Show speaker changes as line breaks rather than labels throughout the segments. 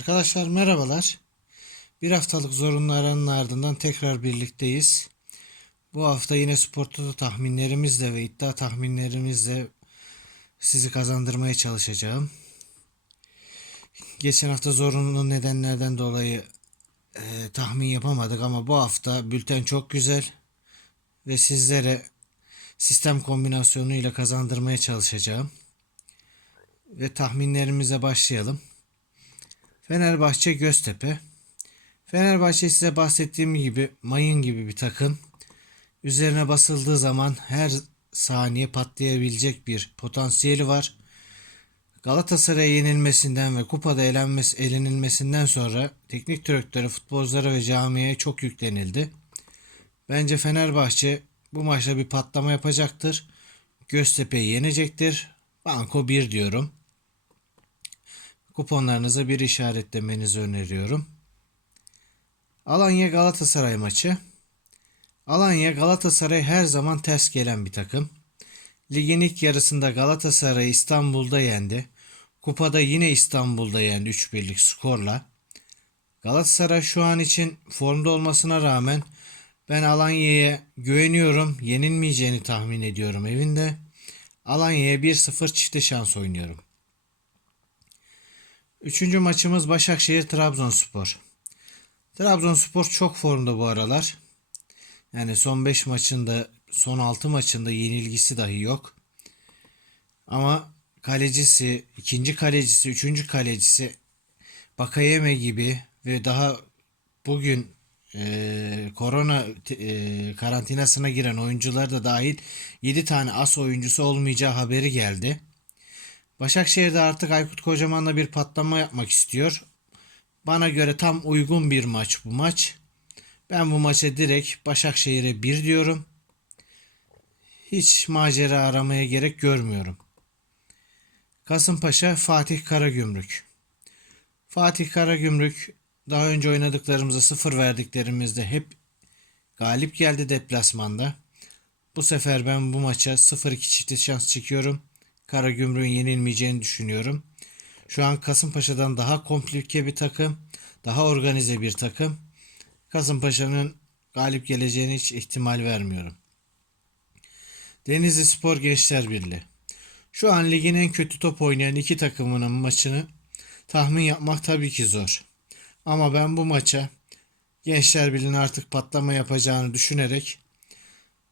Arkadaşlar merhabalar. Bir haftalık zorunlu aranın ardından tekrar birlikteyiz. Bu hafta yine spor toto tahminlerimizle ve iddia tahminlerimizle sizi kazandırmaya çalışacağım. Geçen hafta zorunlu nedenlerden dolayı e, tahmin yapamadık ama bu hafta bülten çok güzel ve sizlere sistem kombinasyonuyla kazandırmaya çalışacağım. Ve tahminlerimize başlayalım. Fenerbahçe Göztepe. Fenerbahçe size bahsettiğim gibi mayın gibi bir takım. Üzerine basıldığı zaman her saniye patlayabilecek bir potansiyeli var. Galatasaray'a yenilmesinden ve kupada elenmesi, elenilmesinden sonra teknik direktörü, futbolculara ve camiye çok yüklenildi. Bence Fenerbahçe bu maçta bir patlama yapacaktır. Göztepe'yi yenecektir. Banko 1 diyorum. Kuponlarınıza bir işaretlemenizi öneriyorum. Alanya Galatasaray maçı. Alanya Galatasaray her zaman ters gelen bir takım. Ligin ilk yarısında Galatasaray İstanbul'da yendi. Kupada yine İstanbul'da yendi 3-1'lik skorla. Galatasaray şu an için formda olmasına rağmen ben Alanya'ya güveniyorum. Yenilmeyeceğini tahmin ediyorum evinde. Alanya'ya 1-0 çifte şans oynuyorum. Üçüncü maçımız Başakşehir Trabzonspor. Trabzonspor çok formda bu aralar. Yani son 5 maçında, son 6 maçında yenilgisi dahi yok. Ama kalecisi, ikinci kalecisi, üçüncü kalecisi Bakayeme gibi ve daha bugün e, korona e, karantinasına giren oyuncular da dahil 7 tane as oyuncusu olmayacağı haberi geldi. Başakşehir'de artık Aykut Kocaman'la bir patlama yapmak istiyor. Bana göre tam uygun bir maç bu maç. Ben bu maça direkt Başakşehir'e 1 diyorum. Hiç macera aramaya gerek görmüyorum. Kasımpaşa Fatih Karagümrük. Fatih Karagümrük daha önce oynadıklarımızda sıfır verdiklerimizde hep galip geldi deplasmanda. Bu sefer ben bu maça 0-2 çifte şans çekiyorum. Karagümrük'ün yenilmeyeceğini düşünüyorum. Şu an Kasımpaşa'dan daha komplike bir takım, daha organize bir takım. Kasımpaşa'nın galip geleceğine hiç ihtimal vermiyorum. Denizli Spor Gençler Birliği. Şu an ligin en kötü top oynayan iki takımının maçını tahmin yapmak tabii ki zor. Ama ben bu maça Gençler Birliği'nin artık patlama yapacağını düşünerek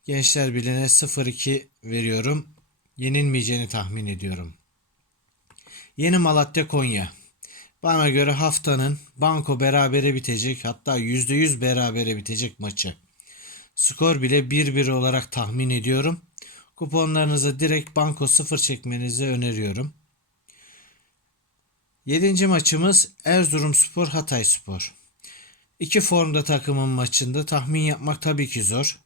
Gençler Birliği'ne 0-2 veriyorum yenilmeyeceğini tahmin ediyorum. Yeni Malatya Konya. Bana göre haftanın banko berabere bitecek hatta %100 berabere bitecek maçı. Skor bile 1-1 olarak tahmin ediyorum. Kuponlarınıza direkt banko 0 çekmenizi öneriyorum. 7. maçımız Erzurumspor Hatayspor. İki formda takımın maçında tahmin yapmak tabii ki zor.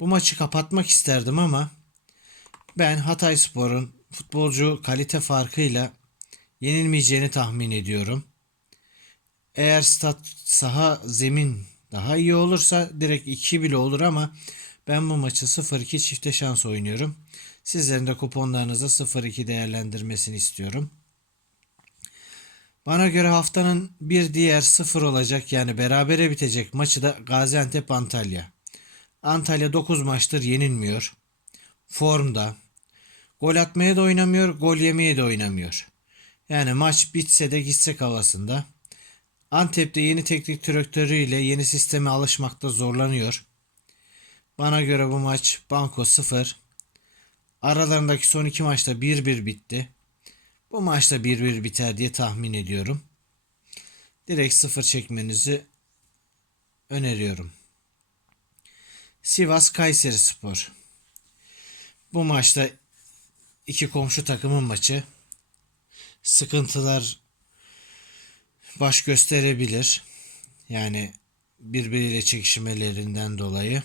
Bu maçı kapatmak isterdim ama ben Hatayspor'un futbolcu kalite farkıyla yenilmeyeceğini tahmin ediyorum. Eğer stat saha zemin daha iyi olursa direkt 2 bile olur ama ben bu maçı 0-2 çifte şans oynuyorum. Sizlerin de kuponlarınızı 0-2 değerlendirmesini istiyorum. Bana göre haftanın bir diğer sıfır olacak yani berabere bitecek maçı da Gaziantep Antalya. Antalya 9 maçtır yenilmiyor. Formda. Gol atmaya da oynamıyor, gol yemeye de oynamıyor. Yani maç bitse de gitsek havasında. Antep'te yeni teknik direktörüyle yeni sisteme alışmakta zorlanıyor. Bana göre bu maç banko 0. Aralarındaki son iki maçta 1-1 bitti. Bu maçta 1-1 biter diye tahmin ediyorum. Direkt 0 çekmenizi öneriyorum. Sivas Kayseri Spor. Bu maçta iki komşu takımın maçı. Sıkıntılar baş gösterebilir. Yani birbiriyle çekişmelerinden dolayı.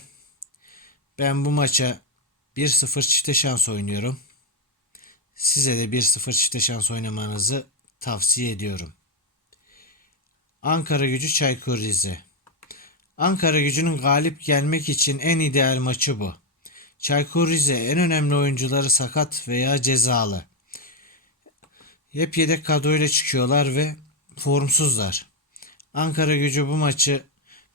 Ben bu maça 1-0 çifte şans oynuyorum. Size de 1-0 çifte şans oynamanızı tavsiye ediyorum. Ankara gücü Çaykur Rize. Ankara gücünün galip gelmek için en ideal maçı bu. Çaykur Rize en önemli oyuncuları sakat veya cezalı. Hep yedek kadroyla çıkıyorlar ve formsuzlar. Ankara gücü bu maçı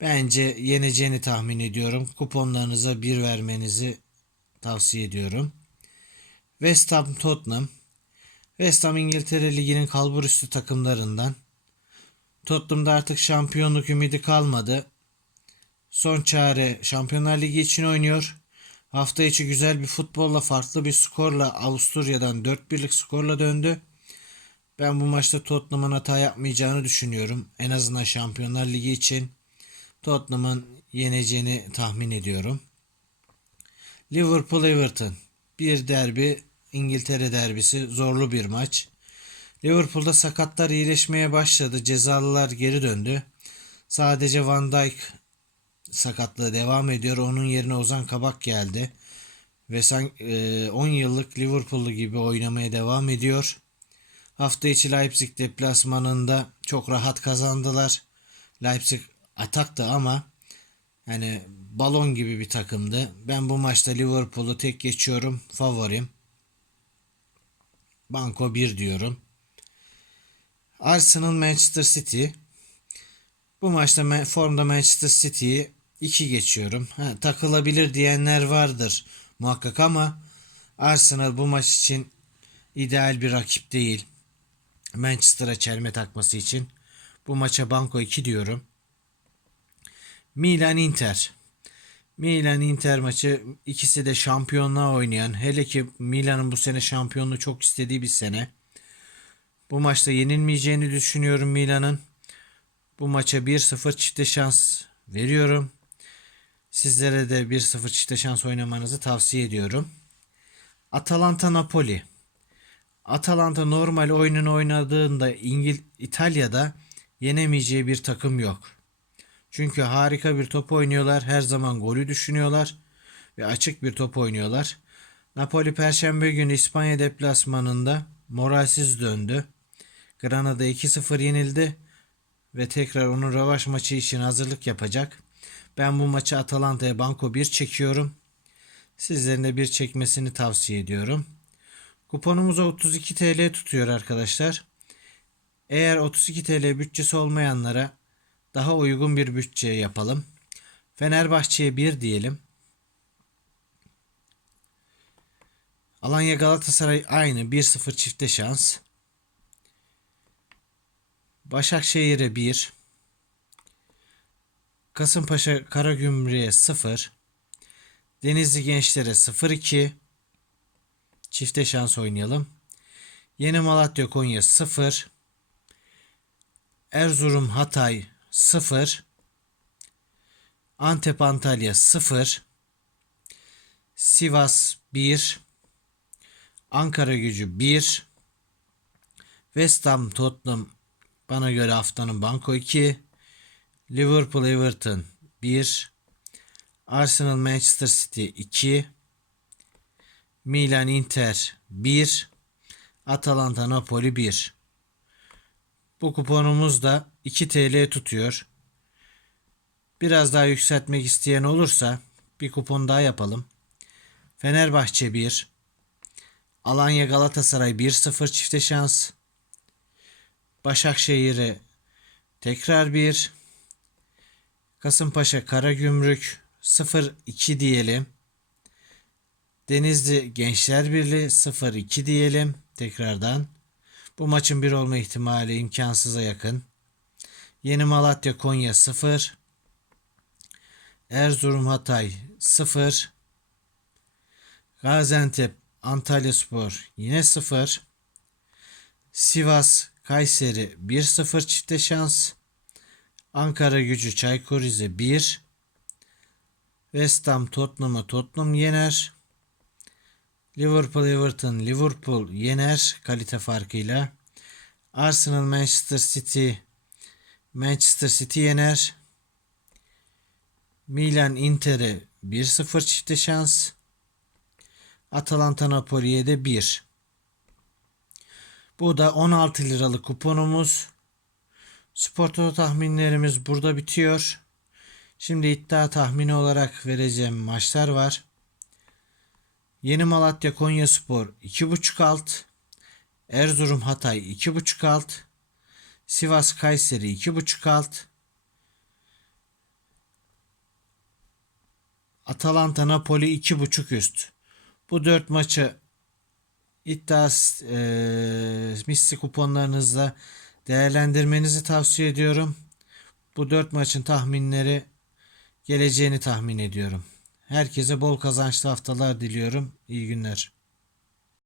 bence yeneceğini tahmin ediyorum. Kuponlarınıza bir vermenizi tavsiye ediyorum. West Ham Tottenham. West Ham İngiltere Ligi'nin kalburüstü takımlarından. Tottenham'da artık şampiyonluk ümidi kalmadı. Son çare Şampiyonlar Ligi için oynuyor. Hafta içi güzel bir futbolla farklı bir skorla Avusturya'dan 4-1'lik skorla döndü. Ben bu maçta Tottenham'ın hata yapmayacağını düşünüyorum. En azından Şampiyonlar Ligi için Tottenham'ın yeneceğini tahmin ediyorum. Liverpool Everton bir derbi İngiltere derbisi zorlu bir maç. Liverpool'da sakatlar iyileşmeye başladı. Cezalılar geri döndü. Sadece Van Dijk sakatlığı devam ediyor. Onun yerine Ozan Kabak geldi. Ve sen, e, 10 yıllık Liverpool'lu gibi oynamaya devam ediyor. Hafta içi Leipzig deplasmanında çok rahat kazandılar. Leipzig ataktı ama yani balon gibi bir takımdı. Ben bu maçta Liverpool'u tek geçiyorum. Favorim. Banko 1 diyorum. Arsenal Manchester City. Bu maçta ma- formda Manchester City'yi 2 geçiyorum. Ha, takılabilir diyenler vardır muhakkak ama Arsenal bu maç için ideal bir rakip değil. Manchester'a çelme takması için. Bu maça banko 2 diyorum. Milan Inter. Milan Inter maçı ikisi de şampiyonluğa oynayan hele ki Milan'ın bu sene şampiyonluğu çok istediği bir sene. Bu maçta yenilmeyeceğini düşünüyorum Milan'ın. Bu maça 1-0 çifte şans veriyorum. Sizlere de 1-0 çifte şans oynamanızı tavsiye ediyorum. Atalanta Napoli. Atalanta normal oyununu oynadığında İngil İtalya'da yenemeyeceği bir takım yok. Çünkü harika bir top oynuyorlar. Her zaman golü düşünüyorlar ve açık bir top oynuyorlar. Napoli Perşembe günü İspanya deplasmanında moralsiz döndü. Granada 2-0 yenildi ve tekrar onun rövaş maçı için hazırlık yapacak. Ben bu maçı Atalanta'ya banko 1 çekiyorum. Sizlerin de bir çekmesini tavsiye ediyorum. Kuponumuz 32 TL tutuyor arkadaşlar. Eğer 32 TL bütçesi olmayanlara daha uygun bir bütçe yapalım. Fenerbahçe'ye 1 diyelim. Alanya Galatasaray aynı 1-0 çifte şans. Başakşehir'e 1. Kasımpaşa Karagümrük'e 0. Denizli Gençler'e 0-2. Çifte şans oynayalım. Yeni Malatya Konya 0. Erzurum Hatay 0. Antep Antalya 0. Sivas 1. Ankara Gücü 1. West Ham Tottenham bana göre haftanın banko 2. Liverpool Everton 1. Arsenal Manchester City 2. Milan Inter 1. Atalanta Napoli 1. Bu kuponumuz da 2 TL tutuyor. Biraz daha yükseltmek isteyen olursa bir kupon daha yapalım. Fenerbahçe 1. Alanya Galatasaray 1-0 çifte şans. Başakşehir'e tekrar 1. Kasımpaşa Karagümrük 0-2 diyelim. Denizli Gençler Birliği 0-2 diyelim tekrardan. Bu maçın bir olma ihtimali imkansıza yakın. Yeni Malatya Konya 0. Erzurum Hatay 0. Gaziantep Antalya Spor yine 0. Sivas Kayseri 1-0 çifte şans. Ankara Gücü Çaykur Rize 1. West Ham Tottenham'ı Tottenham yener. Liverpool Everton Liverpool yener kalite farkıyla. Arsenal Manchester City Manchester City yener. Milan Inter'e 1-0 çifte şans. Atalanta Napoli'ye de 1. Bu da 16 liralık kuponumuz. Spor Toto tahminlerimiz burada bitiyor. Şimdi iddia tahmini olarak vereceğim maçlar var. Yeni Malatya Konya Spor 2.5 alt. Erzurum Hatay 2.5 alt. Sivas Kayseri 2.5 alt. Atalanta Napoli 2.5 üst. Bu 4 maçı iddia e, misli kuponlarınızla değerlendirmenizi tavsiye ediyorum. Bu 4 maçın tahminleri geleceğini tahmin ediyorum. Herkese bol kazançlı haftalar diliyorum. İyi günler.